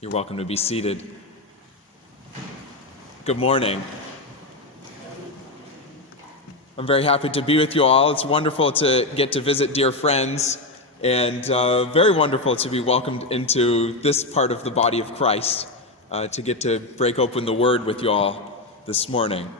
You're welcome to be seated. Good morning. I'm very happy to be with you all. It's wonderful to get to visit dear friends, and very wonderful to be welcomed into this part of the body of Christ, to get to break open the Word with you all this morning.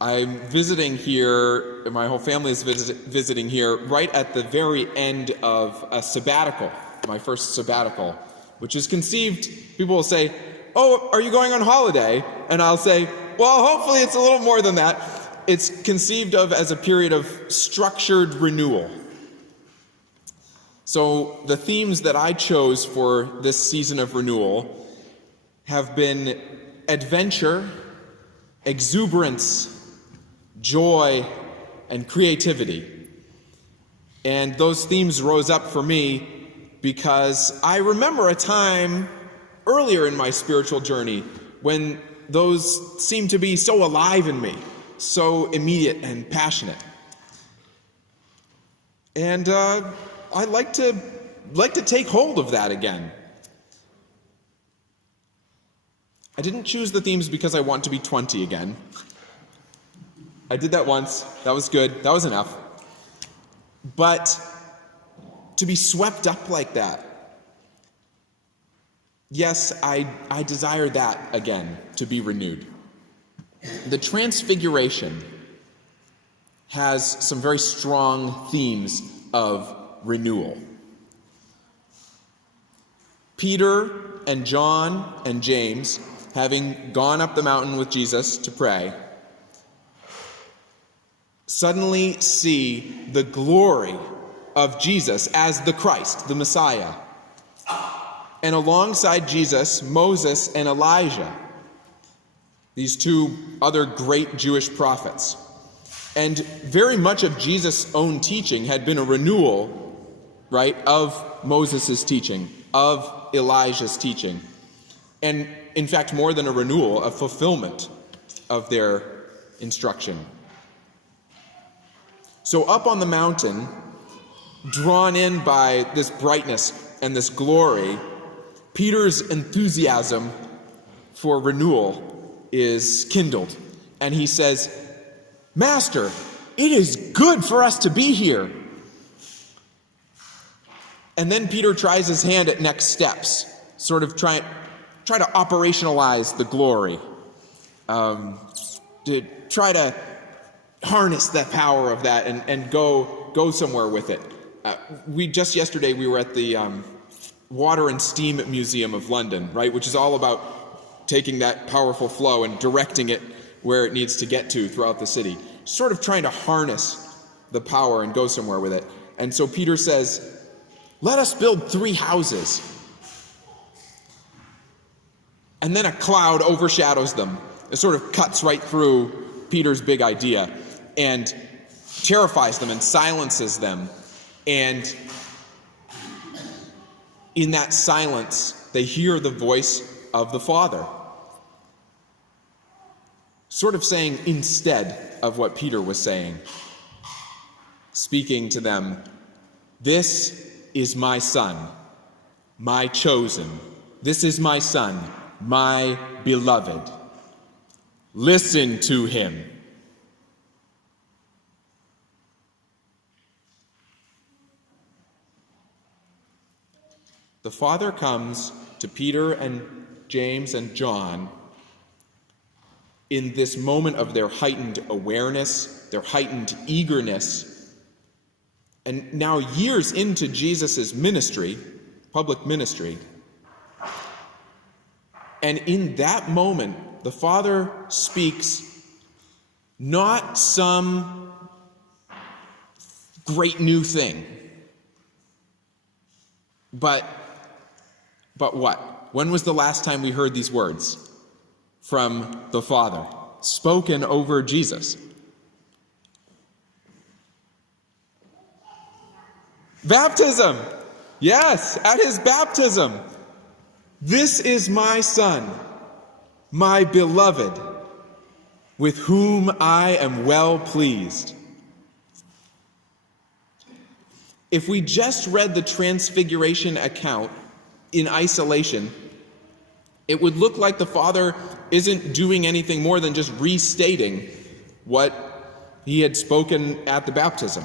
I'm visiting here, my whole family is visiting here right at the very end of a sabbatical, my first sabbatical, which is conceived, people will say, "Oh, are you going on holiday?" And I'll say, well, hopefully it's a little more than that. It's conceived of as a period of structured renewal. So the themes that I chose for this season of renewal have been adventure, exuberance, joy, and creativity. And those themes rose up for me because I remember a time earlier in my spiritual journey when those seemed to be so alive in me, so immediate and passionate. And I'd like to take hold of that again. I didn't choose the themes because I want to be 20 again. I did that once. That was good. That was enough. But to be swept up like that, yes, I desire that again, to be renewed. The Transfiguration has some very strong themes of renewal. Peter and John and James, having gone up the mountain with Jesus to pray, suddenly see the glory of Jesus as the Christ, the Messiah. And alongside Jesus, Moses and Elijah, these two other great Jewish prophets. And very much of Jesus' own teaching had been a renewal, right, of Moses' teaching, of Elijah's teaching. And in fact, more than a renewal, a fulfillment of their instruction. So up on the mountain, drawn in by this brightness and this glory, Peter's enthusiasm for renewal is kindled. And he says, "Master, it is good for us to be here." And then Peter tries his hand at next steps, sort of try to operationalize the glory, to try to harness the power of that and go somewhere with it. Yesterday we were at the Water and Steam Museum of London, right, which is all about taking that powerful flow and directing it where it needs to get to throughout the city, sort of trying to harness the power and go somewhere with it. And so Peter says, "Let us build 3 houses." And then a cloud overshadows them. It sort of cuts right through Peter's big idea and terrifies them and silences them. And in that silence, they hear the voice of the Father, sort of saying instead of what Peter was saying, speaking to them, "This is my Son, my chosen. This is my Son, my beloved. Listen to him." The Father comes to Peter and James and John in this moment of their heightened awareness, their heightened eagerness, and now years into Jesus' ministry, public ministry. And in that moment, the Father speaks not some great new thing, but what? When was the last time we heard these words from the Father, spoken over Jesus? Baptism! Yes, at his baptism. "This is my Son, my beloved, with whom I am well pleased." If we just read the Transfiguration account in isolation, it would look like the Father isn't doing anything more than just restating what he had spoken at the baptism.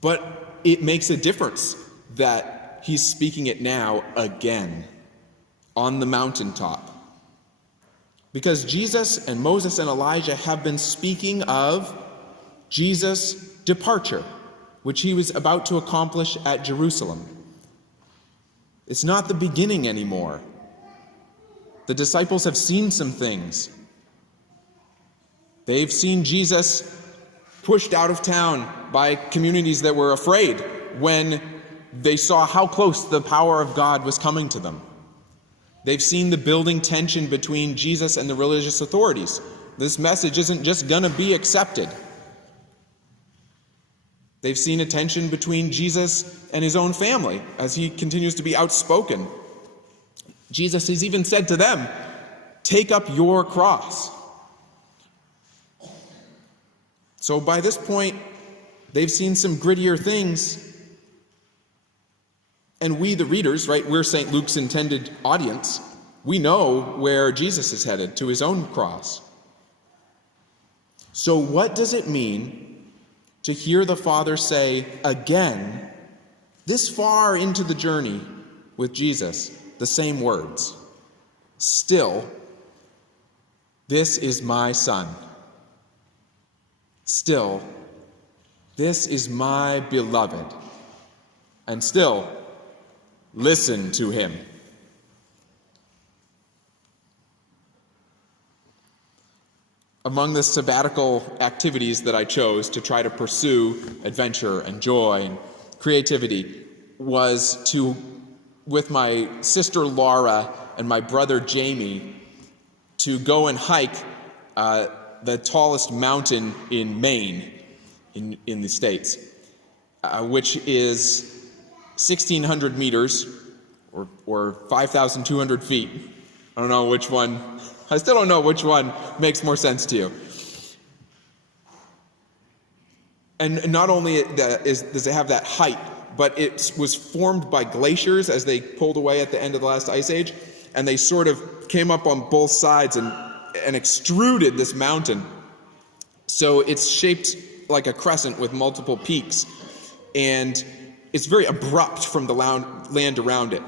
But it makes a difference that he's speaking it now again on the mountaintop. Because Jesus and Moses and Elijah have been speaking of Jesus' departure, which he was about to accomplish at Jerusalem. It's not the beginning anymore. The disciples have seen some things. They've seen Jesus pushed out of town by communities that were afraid when they saw how close the power of God was coming to them. They've seen the building tension between Jesus and the religious authorities. This message isn't just going to be accepted. They've seen a tension between Jesus and his own family as he continues to be outspoken. Jesus has even said to them, "Take up your cross." So by this point, they've seen some grittier things. And we, the readers, right, we're St. Luke's intended audience. We know where Jesus is headed, to his own cross. So what does it mean to hear the Father say again, this far into the journey with Jesus, the same words? Still, this is my Son. Still, this is my beloved. And still, listen to him. Among the sabbatical activities that I chose to try to pursue adventure and joy and creativity was to, with my sister Laura and my brother Jamie, to go and hike the tallest mountain in Maine, in the States, which is 1,600 meters, or 5,200 feet. I don't know which one. I still don't know which one makes more sense to you. And not only does it have that height, but it was formed by glaciers as they pulled away at the end of the last ice age, and they sort of came up on both sides and extruded this mountain. So it's shaped like a crescent with multiple peaks, and it's very abrupt from the land around it.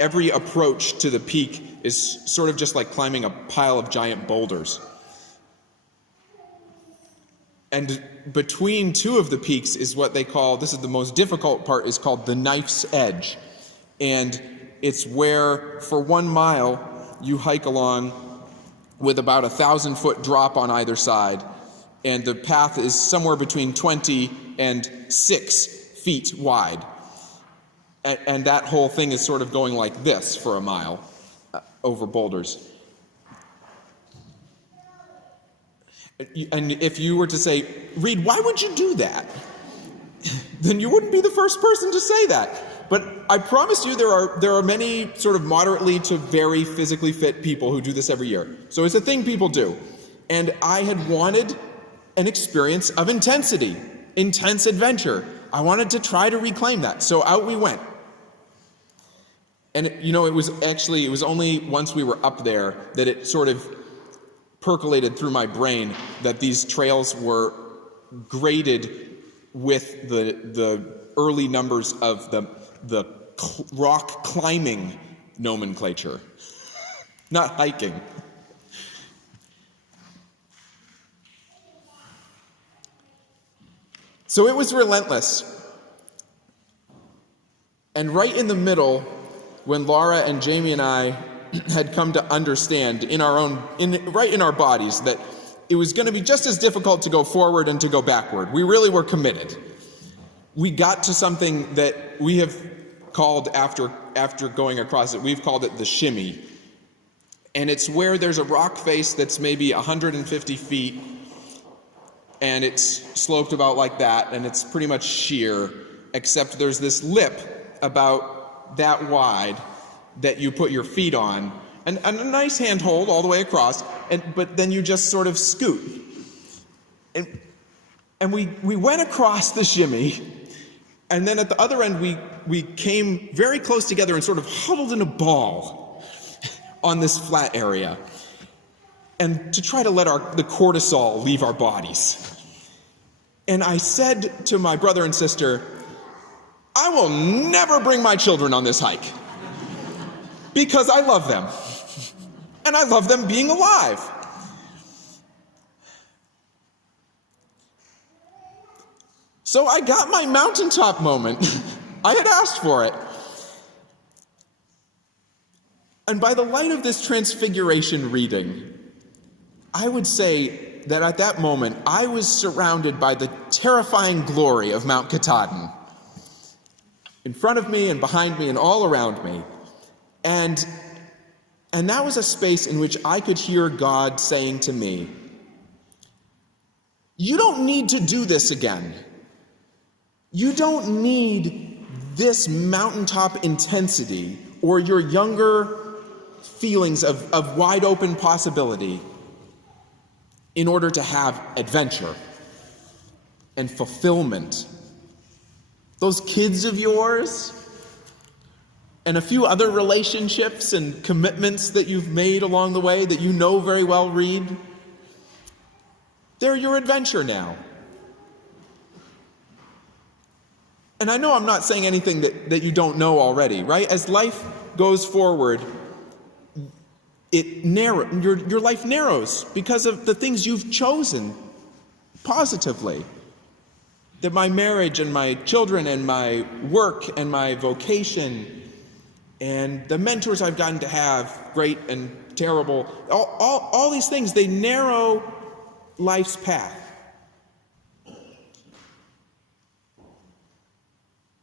Every approach to the peak is sort of just like climbing a pile of giant boulders. And between two of the peaks is what they call, this is the most difficult part, is called the knife's edge. And it's where for 1 mile you hike along with about 1,000-foot drop on either side. And the path is somewhere between 20 and 6 feet wide. And that whole thing is sort of going like this for a mile over boulders. And if you were to say, Reed, why would you do that? Then you wouldn't be the first person to say that. But I promise you there are many sort of moderately to very physically fit people who do this every year. So it's a thing people do. And I had wanted an experience of intensity, intense adventure. I wanted to try to reclaim that. So out we went. And it was only once we were up there that it sort of percolated through my brain that these trails were graded with the early numbers of the rock climbing nomenclature, not hiking. So it was relentless. And right in the middle, when Laura and Jamie and I had come to understand right in our bodies that it was going to be just as difficult to go forward and to go backward. We really were committed. We got to something that we have called, after going across it, we've called it the shimmy. And it's where there's a rock face that's maybe 150 feet, and it's sloped about like that, and it's pretty much sheer, except there's this lip about that wide that you put your feet on, and a nice handhold all the way across, but then you just sort of scoot. And we went across the shimmy, And then at the other end, we came very close together and sort of huddled in a ball on this flat area, and to try to let the cortisol leave our bodies. And I said to my brother and sister, I will never bring my children on this hike because I love them. And I love them being alive. So I got my mountaintop moment. I had asked for it. And by the light of this Transfiguration reading, I would say that at that moment, I was surrounded by the terrifying glory of Mount Katahdin. In front of me and behind me and all around me. And that was a space in which I could hear God saying to me, you don't need to do this again. You don't need this mountaintop intensity or your younger feelings of wide open possibility in order to have adventure and fulfillment. Those kids of yours and a few other relationships and commitments that you've made along the way that you know very well, Reed, they're your adventure now. And I know I'm not saying anything that you don't know already, right? As life goes forward, your life narrows because of the things you've chosen positively. That my marriage and my children and my work and my vocation and the mentors I've gotten to have, great and terrible, all these things, they narrow life's path.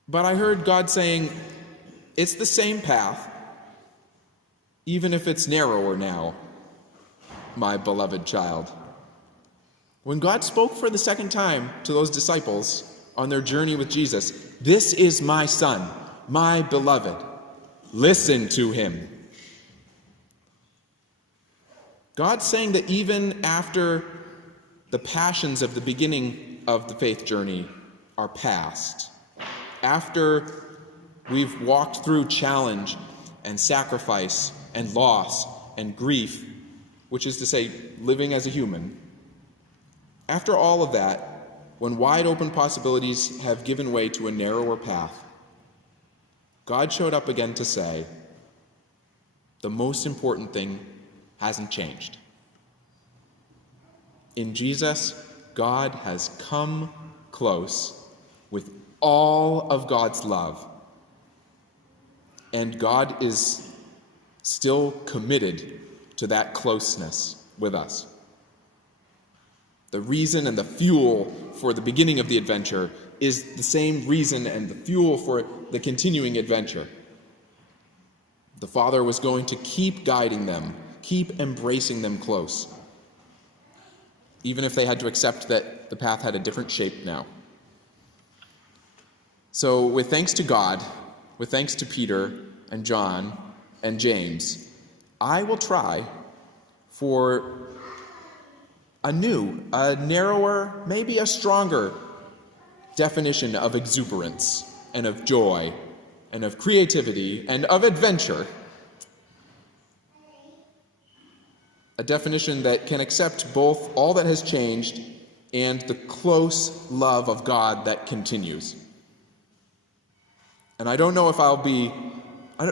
But I heard God saying, it's the same path, even if it's narrower now, my beloved child. When God spoke for the second time to those disciples on their journey with Jesus, this is my son, my beloved. Listen to him. God's saying that even after the passions of the beginning of the faith journey are past, after we've walked through challenge and sacrifice and loss and grief, which is to say, living as a human, after all of that, when wide open possibilities have given way to a narrower path, God showed up again to say, the most important thing hasn't changed. In Jesus, God has come close with all of God's love, and God is still committed to that closeness with us. The reason and the fuel for the beginning of the adventure is the same reason and the fuel for the continuing adventure. The Father was going to keep guiding them, keep embracing them close, even if they had to accept that the path had a different shape now. So with thanks to God, with thanks to Peter and John and James, I will try for a narrower, maybe a stronger definition of exuberance and of joy and of creativity and of adventure. A definition that can accept both all that has changed and the close love of God that continues. And I don't know if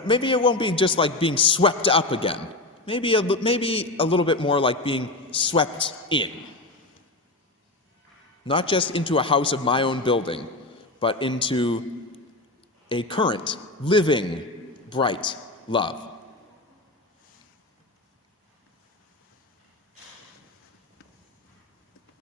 maybe it won't be just like being swept up again. Maybe a little bit more like being swept in. Not just into a house of my own building, but into a current, living, bright love.